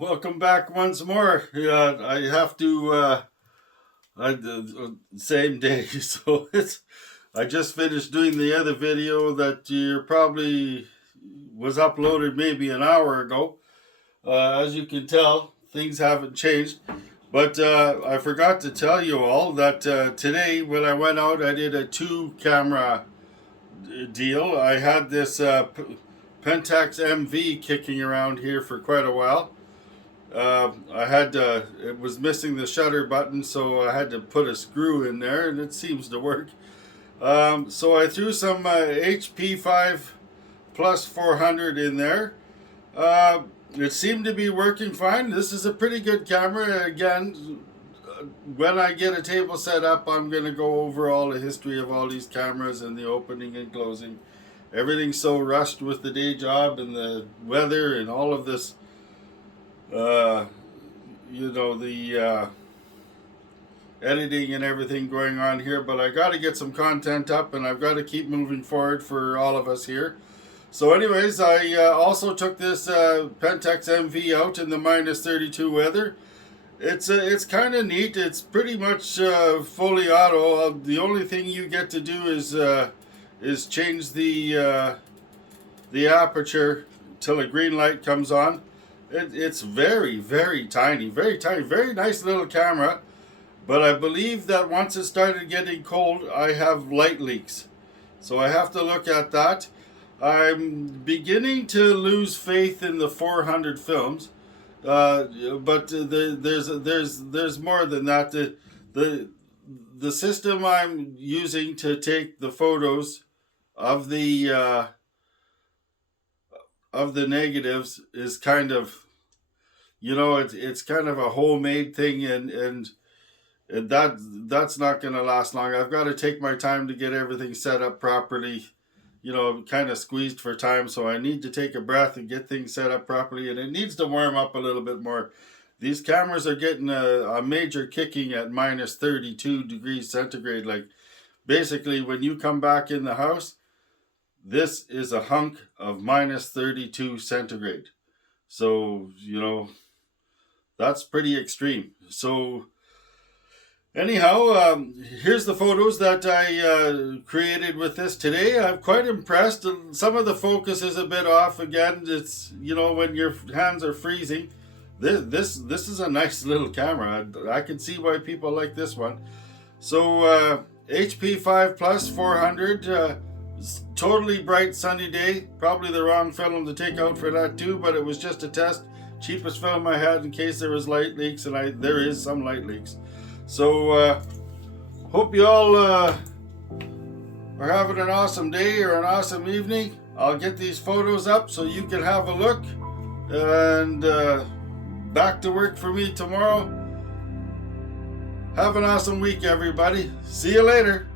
Welcome back once more. I have to same day. So I just finished doing the other video that you probably was uploaded maybe an hour ago. As you can tell, things haven't changed. But I forgot to tell you all that today when I went out, I did a 2 camera deal. I had this Pentax MV kicking around here for quite a while. It was missing the shutter button, so I had to put a screw in there, and it seems to work. So I threw some HP5 plus 400 in there. It seemed to be working fine. This is a pretty good camera. Again, when I get a table set up, I'm going to go over all the history of all these cameras and the opening and closing. Everything's so rushed with the day job and the weather and all of this. The editing and everything going on here, but I got to get some content up and I've got to keep moving forward for all of us here. So anyways, I also took this Pentax MV out in the -32 weather. It's kind of neat. It's pretty much fully auto. The only thing you get to do is change the aperture till a green light comes on. It's very, very tiny, very nice little camera. But I believe that once it started getting cold, I have light leaks. So I have to look at that. I'm beginning to lose faith in the 400 films. But there's more than that. The system I'm using to take the photos of the negatives is kind of, it's kind of a homemade thing, and that's not going to last long. I've got to take my time to get everything set up properly, kind of squeezed for time, so I need to take a breath and get things set up properly, and it needs to warm up a little bit more. These cameras are getting a major kicking at -32 degrees centigrade. Like, basically, when you come back in the house, this is a hunk of -32 centigrade. So, that's pretty extreme. So, anyhow, here's the photos that I created with this today. I'm quite impressed. Some of the focus is a bit off. Again, it's, when your hands are freezing. This is a nice little camera. I can see why people like this one. So, HP5 plus 400. Totally bright sunny day. Probably the wrong film to take out for that too, but it was just a test. Cheapest film I had in case there was light leaks, and there is some light leaks. So hope you all are having an awesome day or an awesome evening. I'll get these photos up so you can have a look, and back to work for me tomorrow. Have an awesome week, everybody. See you later.